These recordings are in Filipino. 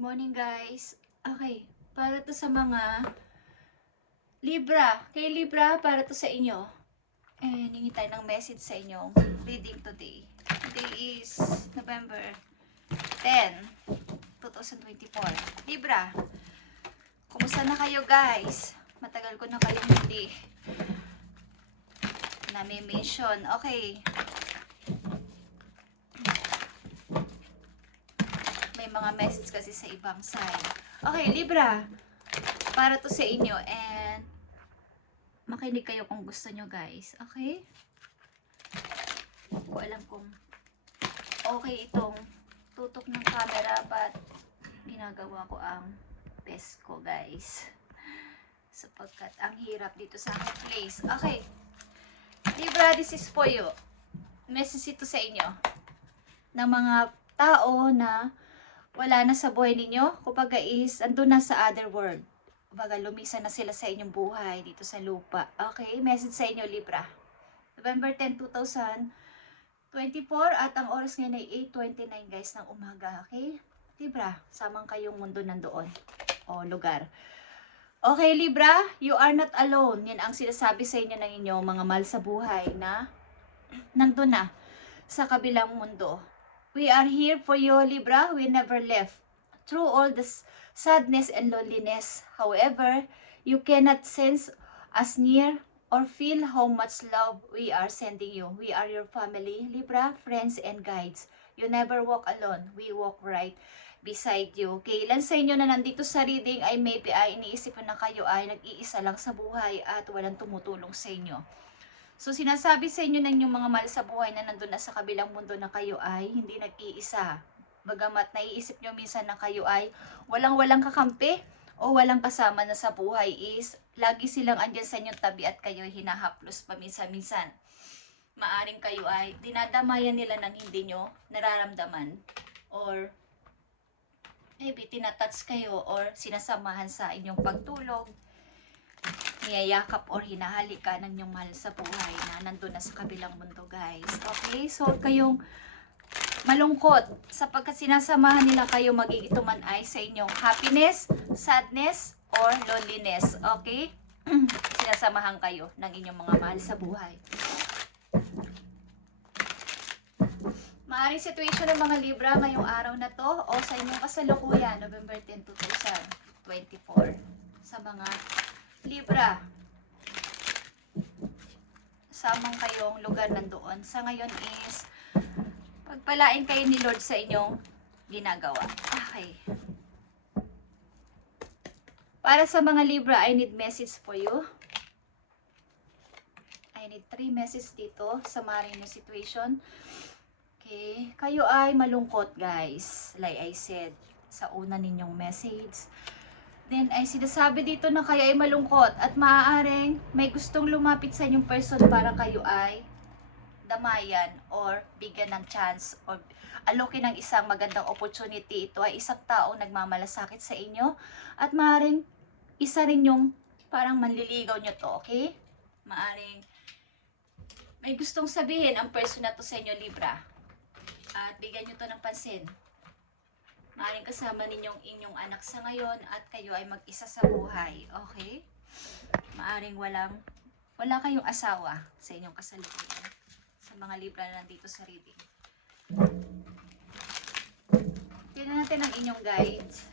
morning guys. Okay, para to sa mga Libra. Kay Libra, para to sa inyo. Hingi tayo ng message sa inyong reading today. Today is November 10, 2024. Libra, kumusta na kayo guys? Matagal ko na kayong hindi nami-mention. Okay. May mga message kasi sa ibang side. Okay, Libra, para to sa inyo and makinig kayo kung gusto nyo guys. Okay? Hindi ko alam kung okay itong tutok ng camera but ginagawa ko ang best ko guys. Sapagkat ang hirap dito sa aking place. Okay. Libra, this is for you. Message ito sa inyo ng mga tao na wala na sa buhay ninyo. Kumbaga is, andun na sa other world. Kumbaga, lumisan na sila sa inyong buhay dito sa lupa. Okay? Message sa inyo, Libra. November 10, 2024 at ang oras ngayon ay 8:29 guys ng umaga. Okay? Libra, samang kayong mundo nandoon o lugar. Okay, Libra, you are not alone. Yan ang sinasabi sa inyo ng inyong mga mahal sa buhay na nandun na sa kabilang mundo. We are here for you, Libra. We never left. Through all the sadness and loneliness, however, you cannot sense us near or feel how much love we are sending you. We are your family, Libra, friends and guides. You never walk alone. We walk right beside you. Okay, ilan sa inyo na nandito sa reading ay maybe ay iniisip na kayo ay nag-iisa lang sa buhay at walang tumutulong sa inyo. So, sinasabi sa inyo ng inyong mga mahal sa buhay na nandun na sa kabilang mundo na kayo ay hindi nag-iisa. Bagamat naiisip nyo minsan na kayo ay walang-walang kakampi o walang kasama na sa buhay is lagi silang andyan sa inyong tabi at kayo hinahaplos paminsan-minsan. Maaring kayo ay dinadamayan nila ng hindi nyo nararamdaman or maybe tinatouch kayo or sinasamahan sa inyong pagtulog, niyayakap or hinahalikan ng inyong mahal sa buhay na nandun na sa kabilang mundo guys. Okay, so kayong malungkot sapagkat sinasamahan nila kayo magiging man ay sa inyong happiness, sadness, or loneliness. Okay? Sinasamahan kayo ng inyong mga mahal sa buhay. Maaring situation ng mga Libra ngayong araw na to o sa inyong kasalukuyan, November 10, 2024. Sa mga Libra, samang kayong lugar nandoon. Sa ngayon is pagpalain kayo ni Lord sa inyong ginagawa. Okay. Para sa mga Libra, I need message for you. I need 3 messages dito sa maring situation. Okay. Kayo ay malungkot, guys. Like I said sa una ninyong message. Then ay sinasabi dito na kayo ay malungkot at maaaring may gustong lumapit sa inyong person para kayo ay damayan or bigyan ng chance or alokin ng isang magandang opportunity. Ito ay isang taong nagmamalasakit sa inyo at maaaring isa rin yung parang manliligaw nyo to, okay? Maaaring may gustong sabihin ang person na to sa inyo, Libra, at bigyan nyo to ng pansin. Maaaring kasama ninyong inyong anak sa ngayon at kayo ay mag-isa sa buhay, okay? Maaaring wala kayong asawa sa inyong kasalukuyan. Sa mga Libra na nandito sa reading. Tingnan natin ang inyong guides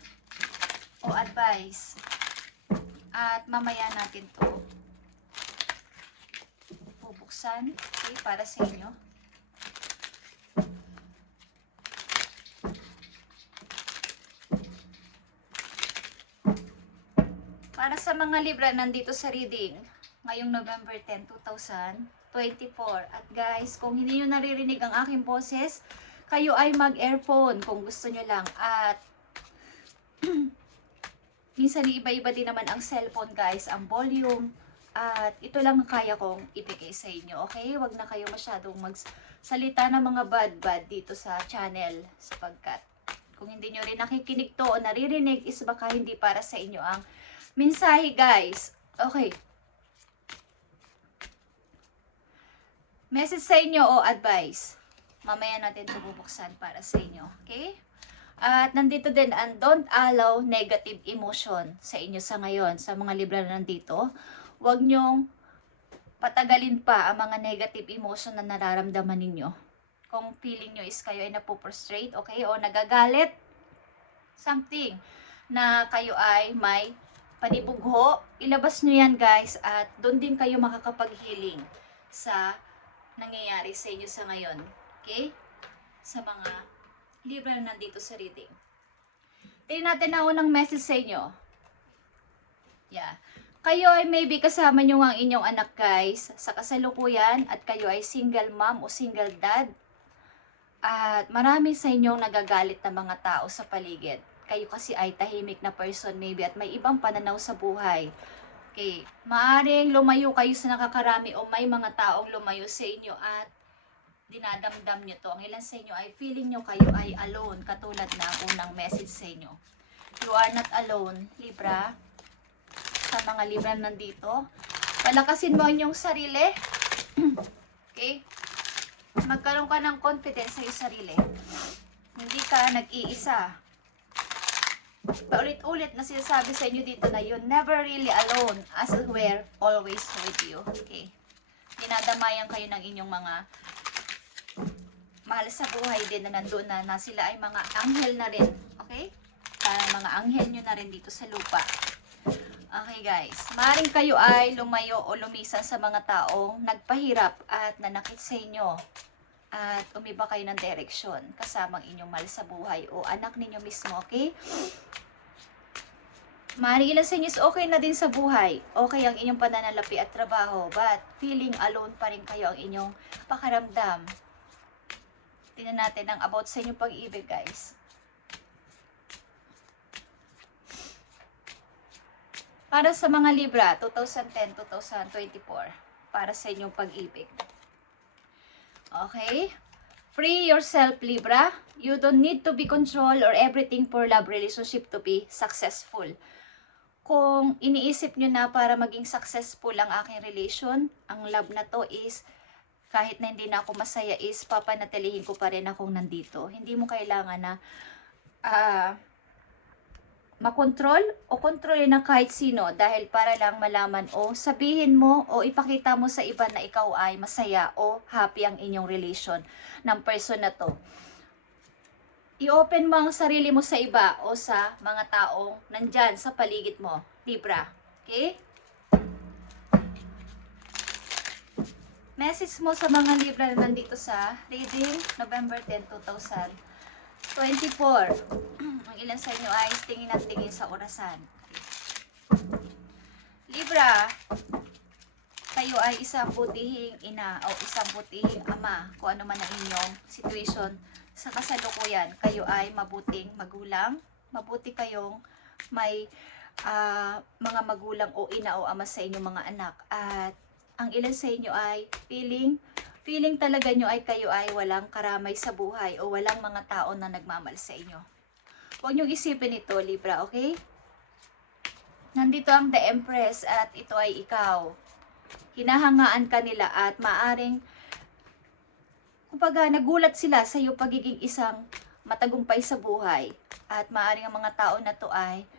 o advice. At mamaya natin to bubuksan, okay, para sa inyo. Para sa mga Libra nandito sa reading ngayong November 10, 2024. At guys, kung hindi nyo naririnig ang aking boses, kayo ay mag-earphone kung gusto nyo lang. At minsan iba-iba din naman ang cellphone guys, ang volume. At ito lang kaya kong ibigay sa inyo, okay? Huwag na kayo masyadong magsalita ng mga bad dito sa channel sapagkat kung hindi nyo rin nakikinig to o naririnig is baka hindi para sa inyo ang mensahe guys. Okay. Message sa inyo o advice. Mamaya natin ito bubuksan para sa inyo. Okay? At nandito din ang don't allow negative emotion sa inyo sa ngayon. Sa mga Libra na nandito, huwag nyong patagalin pa ang mga negative emotion na nararamdaman ninyo. Kung feeling nyo is kayo ay napuprostrate, okay, o nagagalit, something na kayo ay may panibugho, ilabas nyo yan guys, at doon din kayo makakapag-healing sa nangyayari sa inyo sa ngayon. Okay? Sa mga Libra na nandito sa reading. Tingnan natin ang unang message sa inyo. Yeah. Kayo ay maybe kasama nyo ang inyong anak guys sa kasalukuyan at kayo ay single mom o single dad. At marami sa inyong nagagalit na mga tao sa paligid. Kayo kasi ay tahimik na person maybe at may ibang pananaw sa buhay. Okay, maaring lumayo kayo sa nakakarami o may mga taong lumayo sa inyo at dinadamdam nyo to. Ang ilan sa inyo ay feeling nyo kayo ay alone, katulad na unang message sa inyo. You are not alone, Libra. Sa mga Libra nandito, palakasin mo inyong sarili. Okay? Magkaroon ka ng confidence sa iyong sarili. Hindi ka nag-iisa. Paulit-ulit na sinasabi sa inyo dito na you're never really alone, as we're always with you. Okay? Dinadamayan kayo ng inyong mga mahal sa buhay din na nandoon na sila ay mga anghel na rin. Okay? Mga anghel nyo na rin dito sa lupa. Okay guys, maaaring kayo ay lumayo o lumisan sa mga taong nagpahirap at nanakit sa inyo. At umiba kayo ng direksyon kasamang inyong mahal sa buhay o anak ninyo mismo, okay? Maaaring ilan sa inyo is okay na din sa buhay. Okay ang inyong pananalapi at trabaho, but feeling alone pa rin kayo ang inyong pakaramdam. Tingnan natin ang about sa inyong pag-ibig, guys. Para sa mga Libra, 2010-2024. Para sa inyong pag-ibig. Okay? Free yourself, Libra. You don't need to be controlled or everything for love relationship to be successful. Kung iniisip nyo na para maging successful ang aking relation, ang love na to is kahit na hindi na ako masaya is papanatilihin ko pa rin akong nandito. Hindi mo kailangan na makontrol o kontrolin ng kahit sino dahil para lang malaman o sabihin mo o ipakita mo sa iba na ikaw ay masaya o happy ang inyong relation ng person na to. I-open mo ang sarili mo sa iba o sa mga taong nandyan sa paligid mo. Libra. Okay? Message mo sa mga Libra na nandito sa reading November 10, 2024. Ang ilan sa inyo ay tingin at tingin sa orasan. Libra, kayo ay isang butihing ina o isang butihing ama. Kung ano man ang inyong situation sa kasalukuyan, kayo ay mabuting magulang. Mabuti kayong may mga magulang o ina o ama sa inyong mga anak. At ang ilan sa inyo ay feeling talaga nyo ay kayo ay walang karamay sa buhay o walang mga tao na nagmamahal sa inyo. Huwag nyo isipin ito, Libra, okay? Nandito ang The Empress at ito ay ikaw. Hinahangaan ka nila at maaring kumbaga nagulat sila sa iyo pagiging isang matagumpay sa buhay. At maaring ang mga tao na to ay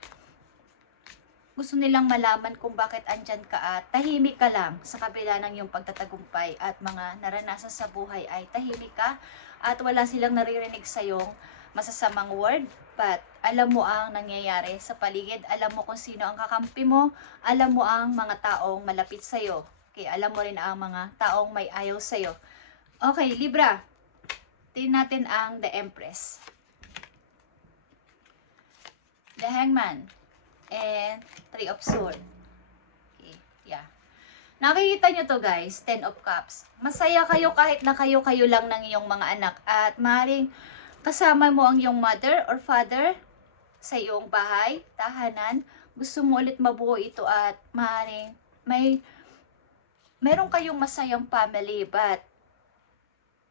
gusto nilang malaman kung bakit andyan ka at tahimik ka lang sa kabila ng iyong pagtatagumpay at mga naranasan sa buhay ay tahimik ka at wala silang naririnig sa iyong masasamang word. But alam mo ang nangyayari sa paligid, alam mo kung sino ang kakampi mo, alam mo ang mga taong malapit sa iyo. Okay, alam mo rin ang mga taong may ayaw sa iyo. Okay, Libra. Tingnan natin ang The Empress. The Hangman. And 3 of Swords. Okay, yeah. Nakikita nyo to guys, 10 of Cups. Masaya kayo kahit na kayo lang ng iyong mga anak. At maaaring kasama mo ang iyong mother or father sa iyong bahay, tahanan. Gusto mo ulit mabuo ito at maaaring meron kayong masayang family, but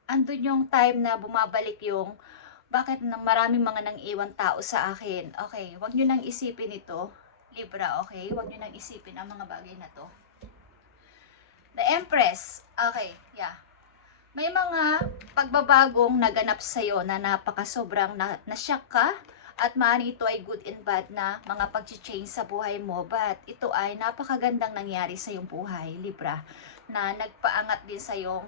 andun yung time na bumabalik yung bakit nang maraming mga nang iwan tao sa akin. Okay, wag nyo nang isipin ito, Libra, okay? Wag nyo nang isipin ang mga bagay na to. The Empress. Okay, yeah. May mga pagbabagong naganap sa'yo na napakasobrang na-shock ka at maaaring ito ay good and bad na mga pag-change sa buhay mo. But ito ay napakagandang nangyari sa iyong buhay, Libra, na nagpaangat din sa iyong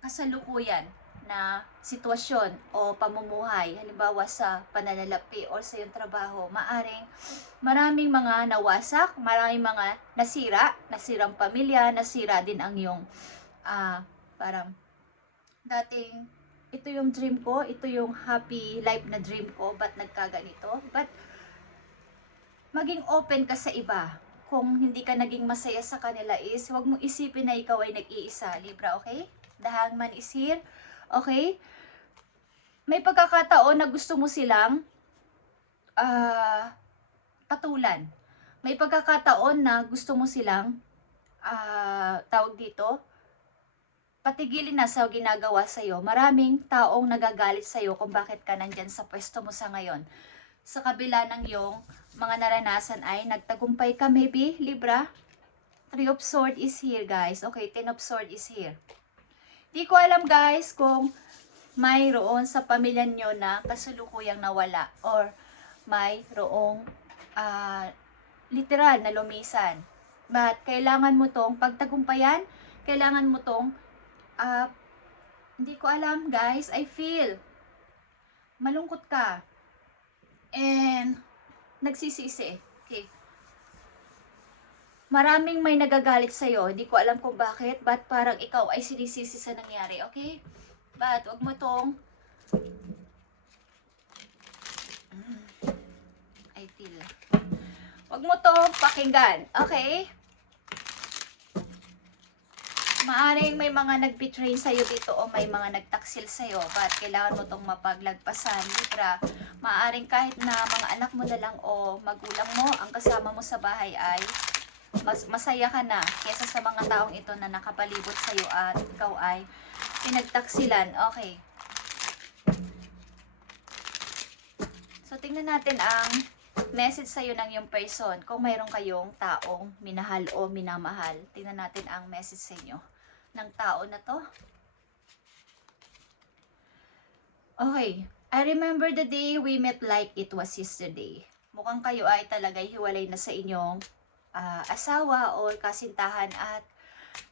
kasalukuyan na sitwasyon o pamumuhay, halimbawa sa pananalapi o sa iyong trabaho. Maaring maraming mga nawasak, maraming mga nasirang pamilya, nasira din ang iyong parang dating ito yung dream ko, ito yung happy life na dream ko, ba't nagkaganito? But maging open ka sa iba. Kung hindi ka naging masaya sa kanila is, huwag mong isipin na ikaw ay nag-iisa, Libra, okay? The Hangman is here, okay? May pagkakataon na gusto mo silang patulan. May pagkakataon na gusto mo silang tawag dito, patigilin na sa ginagawa sa'yo. Maraming taong nagagalit sa'yo kung bakit ka nandyan sa pwesto mo sa ngayon. Sa kabila ng iyong mga naranasan ay nagtagumpay ka maybe, Libra. 3 of Swords is here, guys. Okay, 10 of Swords is here. Di ko alam, guys, kung mayroon sa pamilya nyo na kasalukuyang nawala or mayroong literal na lumisan. But kailangan mo tong pagtagumpayan, kailangan mo tong hindi ko alam, guys. I feel malungkot ka and nagsisisi. Okay. Maraming may nagagalit sa'yo. Hindi ko alam kung bakit, but parang ikaw ay sinisisi sa nangyari. Okay? But wag mo tong I feel wag mo tong pakinggan. Okay? Maaring may mga nag-betray sa'yo dito o may mga nagtaksil sa'yo, but kailangan mo itong mapaglagpasan, Libra. Maaring kahit na mga anak mo na lang o magulang mo, ang kasama mo sa bahay ay masaya ka na kesa sa mga taong ito na nakapalibot sa'yo at ikaw ay pinagtaksilan. Okay. So, tingnan natin ang message sa'yo ng iyong person. Kung mayroon kayong taong minahal o minamahal, tingnan natin ang message sa inyo ng tao na to. Okay. I remember the day we met like it was yesterday. Mukhang kayo ay talaga hiwalay na sa inyong asawa o kasintahan at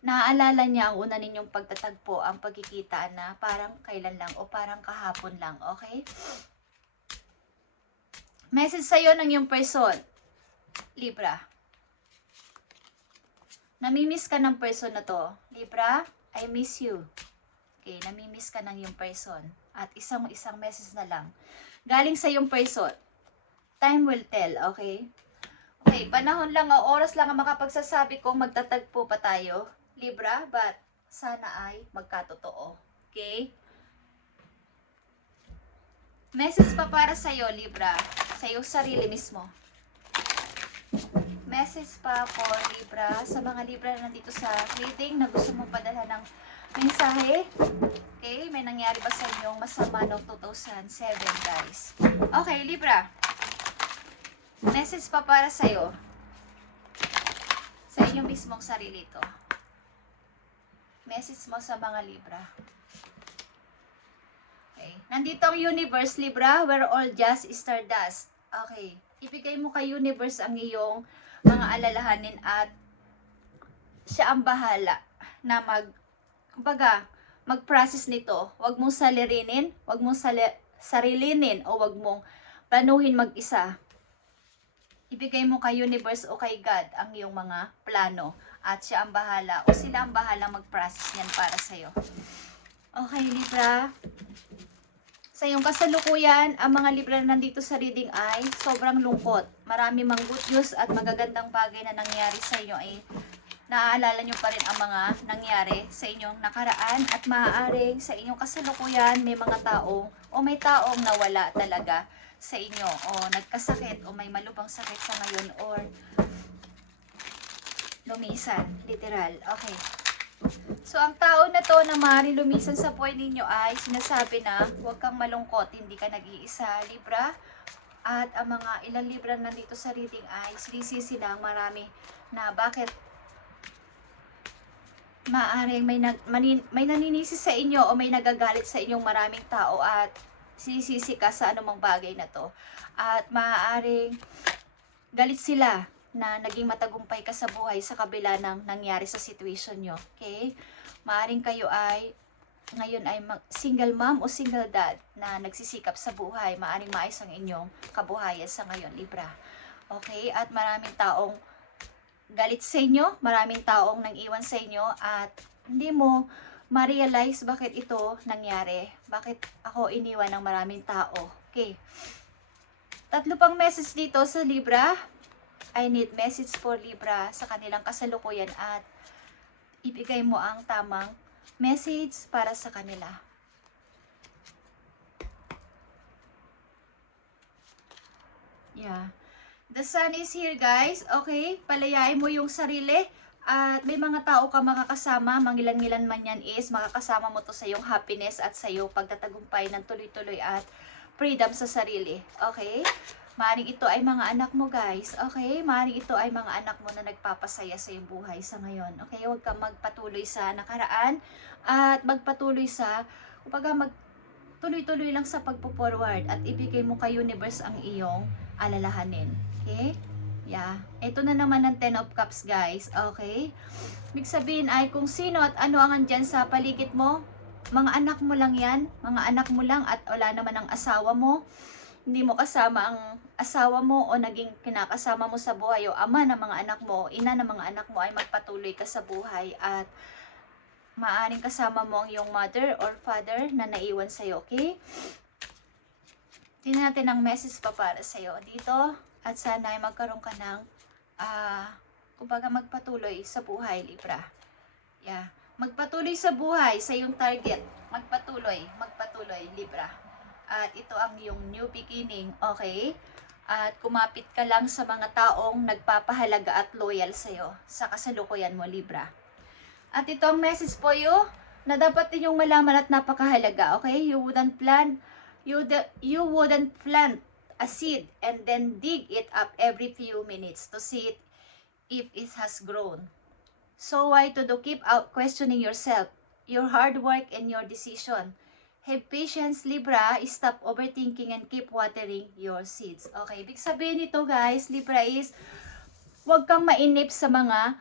naaalala niya ang una ninyong pagtatagpo, ang pagkikita na parang kailan lang o parang kahapon lang. Okay? Message sa'yo ng iyong person, Libra. Namimiss ka ng person na to. Libra, I miss you. Okay, namimiss ka ng iyong person. At isang message na lang. Galing sa iyong person. Time will tell, okay? Okay, panahon lang o oras lang ang makapagsasabi kung magtatagpo pa tayo, Libra, but sana ay magkatotoo. Okay? Message pa para sa'yo, Libra. Sa iyong sarili mismo. Message pa for Libra. Sa mga Libra na nandito sa reading na gusto mong padala ng mensahe. Okay, may nangyari ba sa inyong masama noong 2007, guys? Okay, Libra. Message pa para sa'yo. Sa inyong mismong sarili to. Message mo sa mga Libra. Okay. Nandito ang universe, Libra. We're all just stardust. Okay. Ibigay mo kay universe ang iyong mga alalahanin at siya ang bahala na mag-process nito. Huwag mong salirinin, huwag mong sarilinin o huwag mong planuhin mag-isa. Ibigay mo kay universe o kay God ang iyong mga plano at siya ang bahala o sila ang bahala mag-process yan para sa'yo. Okay, Libra. Sa iyong kasalukuyan, ang mga Libra na nandito sa reading ay sobrang lungkot. Marami mang good news at magagandang bagay na nangyari sa inyo ay naaalala nyo pa rin ang mga nangyari sa inyong nakaraan at maaaring sa inyong kasalukuyan may mga taong o may taong nawala talaga sa inyo o nagkasakit o may malubhang sakit sa ngayon or lumisan, literal. Okay. So, ang tao na to na maaaring lumisan sa buhay ninyo ay sinasabi na huwag kang malungkot, hindi ka nag-iisa, Libra. At ang mga ilang Libra nandito sa reading ay sinisisi lang marami na bakit Maaaring may naninisi sa inyo o may nagagalit sa inyong maraming tao at sisisi ka sa anumang bagay na to. At maaaring galit sila na naging matagumpay ka sa buhay sa kabila ng nangyari sa situation nyo. Okay? Maaaring kayo ay ngayon ay single mom o single dad na nagsisikap sa buhay. Maaaring maayos ang inyong kabuhayan sa ngayon, Libra. Okay? At maraming taong galit sa inyo, maraming taong nang iwan sa inyo at hindi mo ma-realize bakit ito nangyari. Bakit ako iniwan ng maraming tao. Okay. 3 pang message dito sa Libra. I need message for Libra sa kanilang kasalukuyan at ibigay mo ang tamang message para sa kanila. Yeah. The sun is here, guys. Okay? Palayain mo yung sarili. At may mga tao ka makakasama. Mangilan-ngilan man yan is. Makakasama mo to sa iyong happiness at sa iyong pagtatagumpay ng tuloy-tuloy at freedom sa sarili. Okay? Maaaring ito ay mga anak mo, guys. Okay? Maaaring ito ay mga anak mo na nagpapasaya sa iyong buhay sa ngayon. Okay? Huwag kang magpatuloy sa nakaraan. At magpatuloy sa, tuloy-tuloy lang sa pagpo-forward. At ibigay mo kay universe ang iyong alalahanin. Okay? Yeah. Ito na naman ang 10 of Cups, guys. Okay? Ibig sabihin ay kung sino at ano ang andyan sa paligid mo, mga anak mo lang yan. Mga anak mo lang at wala naman ang asawa mo. Hindi mo kasama ang asawa mo o naging kinakasama mo sa buhay o ama ng mga anak mo, ina ng mga anak mo ay magpatuloy ka sa buhay at maaaring kasama mo ang iyong mother or father na naiwan sa'yo. Okay? Tingnan natin ang message pa para sa'yo dito. At sana ay magkaroon ka ng, kumbaga magpatuloy sa buhay, Libra. Yeah. Magpatuloy sa buhay, sa iyong target. Magpatuloy, Libra. At ito ang iyong new beginning, okay? At kumapit ka lang sa mga taong nagpapahalaga at loyal sa'yo sa kasalukuyan mo, Libra. At ito ang message po na dapat ninyong malaman at napakahalaga, okay? You wouldn't plant a seed and then dig it up every few minutes to see it if it has grown. So why to keep out questioning yourself, your hard work and your decision. Have patience, Libra. Stop overthinking and keep watering your seeds. Okay, ibig sabihin nito, guys, Libra, is huwag kang mainip sa mga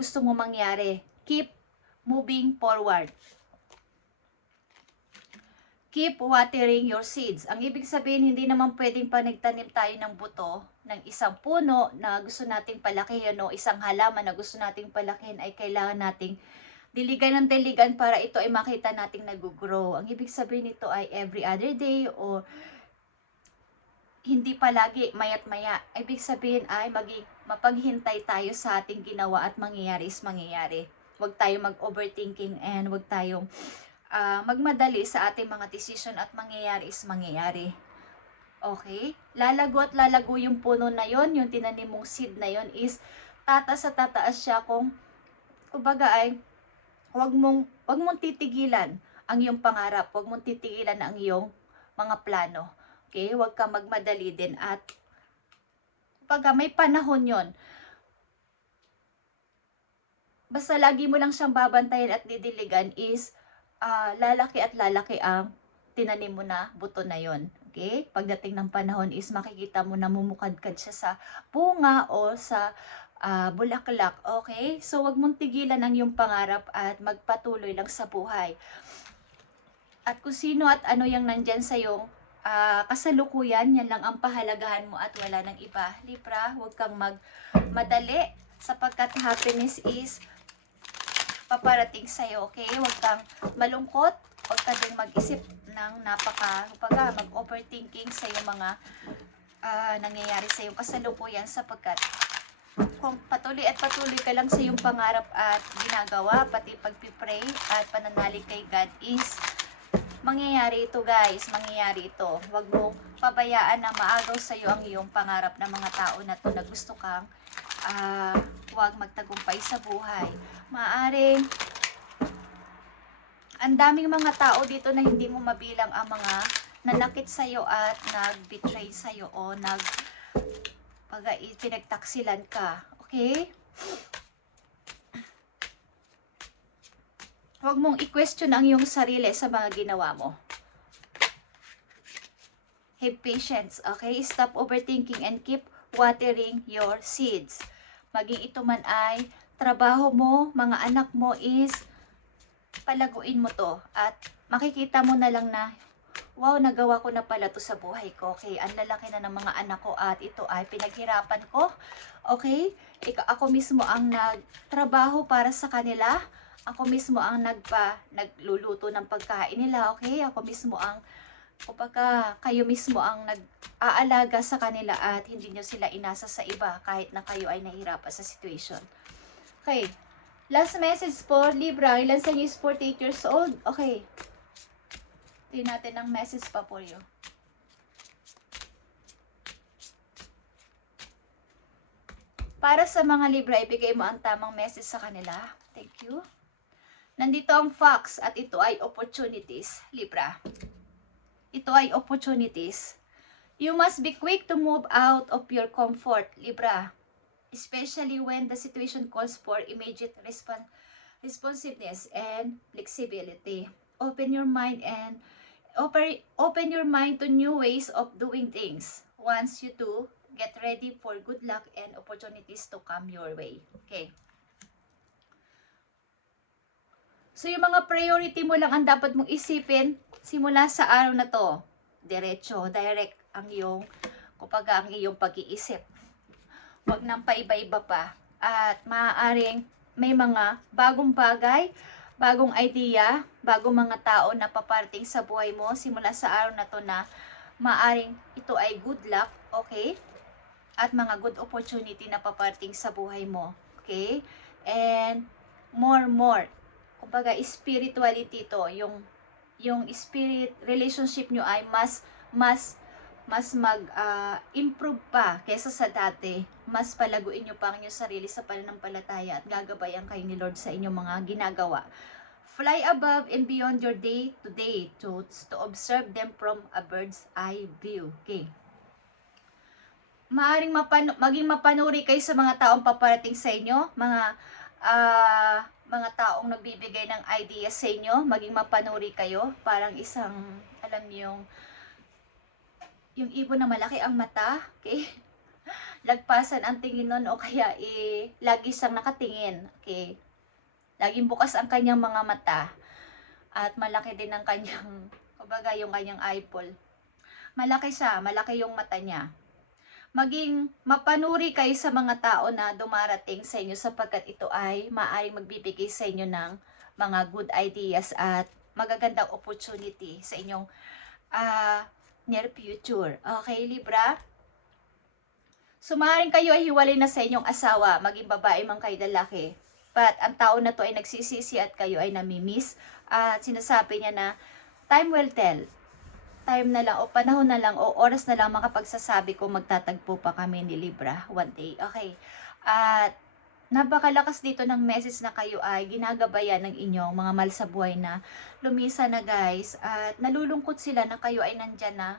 gusto mo mangyari. Keep moving forward. Keep watering your seeds. Ang ibig sabihin, hindi naman pwedeng panagtanim tayo ng buto ng isang puno na gusto nating palakihin o isang halaman na gusto nating palakihin ay kailangan nating diligan ng diligan para ito ay makita nating nag-grow. Ang ibig sabihin nito ay every other day o hindi palagi mayat maya. Ibig sabihin ay mapaghintay tayo sa ating ginawa at mangyayari is mangyayari. Huwag tayo mag-overthinking and huwag tayong magmadali sa ating mga decision at mangyayari is mangyayari. Okay? Lalago at lalago yung puno na yon, yung tinanim mong seed na yon is tataas at tataas siya kung kumbaga ay wag mong titigilan ang iyong pangarap, wag mong titigilan ang iyong mga plano. Okay? Huwag kang magmadali din at kumbaga may panahon yon. Basta lagi mo lang siyang babantayan at didiligan is lalaki at lalaki ang tinanim mo na buto na yon. Okay? Pagdating ng panahon is makikita mo na mumukadkad siya sa bunga o sa bulaklak. Okay? So, wag mong tigilan ang iyong pangarap at magpatuloy lang sa buhay. At kung sino at ano yung nandyan sa iyong kasalukuyan, yan lang ang pahalagahan mo at wala nang iba. Libra, huwag kang magmadali sapagkat happiness is paparating sa'yo, okay? Huwag kang malungkot, huwag ka din mag-isip ng mag-overthinking sa iyong mga nangyayari sa iyong kasalukuyan sapagkat kung patuloy at patuloy ka lang sa iyong pangarap at ginagawa, pati pagpipray at pananalig kay God is mangyayari ito, guys, mangyayari ito. Huwag mo pabayaan na maagaw sa iyo ang iyong pangarap ng mga tao na to na gusto kang huwag magtagumpay sa buhay. Maaring ang daming mga tao dito na hindi mo mabilang ang mga nanakit sa iyo at nag-betray sa iyo o pinagtaksilan ka. Okay? Huwag mong i-question ang iyong sarili sa mga ginawa mo. Have patience, okay? Stop overthinking and keep watering your seeds. Maging ito man ay trabaho mo, mga anak mo is palaguin mo to. At makikita mo na lang na, wow, nagawa ko na pala to sa buhay ko. Okay, ang lalaki na ng mga anak ko at ito ay pinaghirapan ko. Okay, ako mismo ang nagtrabaho para sa kanila. Ako mismo ang nagluluto ng pagkain nila. Okay, ako mismo ang kapag kayo mismo ang nag-aalaga sa kanila at hindi nyo sila inasa sa iba kahit na kayo ay nahihirapan sa situation. Okay. Last message po, Libra. Ilan sa inyo is 48 years old? Okay. Tingnan natin ang message pa po yun. Para sa mga Libra, ibigay mo ang tamang message sa kanila. Thank you. Nandito ang facts at ito ay opportunities, Libra. Ito ay opportunities. You must be quick to move out of your comfort, Libra. Especially when the situation calls for immediate responsiveness and flexibility. Open your mind to new ways of doing things. Once you do, get ready for good luck and opportunities to come your way. Okay. So, yung mga priority mo lang ang dapat mong isipin simula sa araw na to. Direct ang iyong pag-iisip. Huwag nang paiba-iba pa. At maaaring may mga bagong bagay, bagong idea, bagong mga tao na paparating sa buhay mo simula sa araw na to na maaaring ito ay good luck, okay? At mga good opportunity na paparating sa buhay mo, okay? And more. Kumbaga, spirituality to, yung spirit relationship nyo ay mas mag-improve pa kaysa sa dati. Mas palaguin nyo pa ang inyong sarili sa pananampalataya at gagabayan kayo ni Lord sa inyong mga ginagawa. Fly above and beyond your day-to-day truths to observe them from a bird's eye view. Okay. Maaring maging mapanuri kayo sa mga taong paparating sa inyo, mga taong nagbibigay ng ideas sa inyo, maging mapanuri kayo, parang isang, alam niyo, yung ibon na malaki ang mata, okay? Lagpasan ang tingin nun o kaya lagi siyang nakatingin, okay? Laging bukas ang kanyang mga mata at malaki din ang kanyang, kumbaga yung kanyang eyeball. Malaki siya, malaki yung mata niya. Maging mapanuri kayo sa mga tao na dumarating sa inyo sapagkat ito ay maaaring magbibigay sa inyo ng mga good ideas at magagandang opportunity sa inyong near future. Okay, Libra? So, maaaring kayo ay hiwalay na sa inyong asawa, maging babae man kayo lalaki. But ang tao na to ay nagsisisi at kayo ay namimiss at sinasabi niya na time will tell. Time na lang o panahon na lang o oras na lang makapagsasabi kung magtatagpo pa kami ni Libra one day. Okay. At napakalakas dito ng message na kayo ay ginagabayan ng inyong mga mahal sa buhay na lumisa na guys. At nalulungkot sila na kayo ay nandyan na.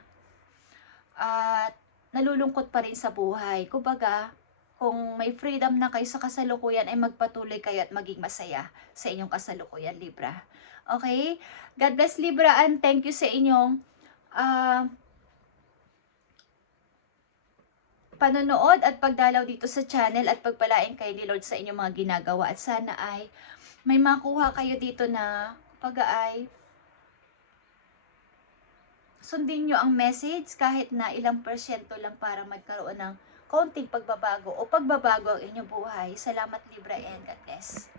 At nalulungkot pa rin sa buhay. Kumbaga, kung may freedom na kayo sa kasalukuyan ay magpatuloy kayo at maging masaya sa inyong kasalukuyan, Libra. Okay? God bless, Libra, and thank you sa inyong panonood at pagdalaw dito sa channel at pagpalain kayo ni Lord sa inyong mga ginagawa at sana ay may makuha kayo dito na ay sundin nyo ang message kahit na ilang persyento lang para magkaroon ng konting pagbabago o pagbabago ang inyong buhay. Salamat, Libra, and God bless.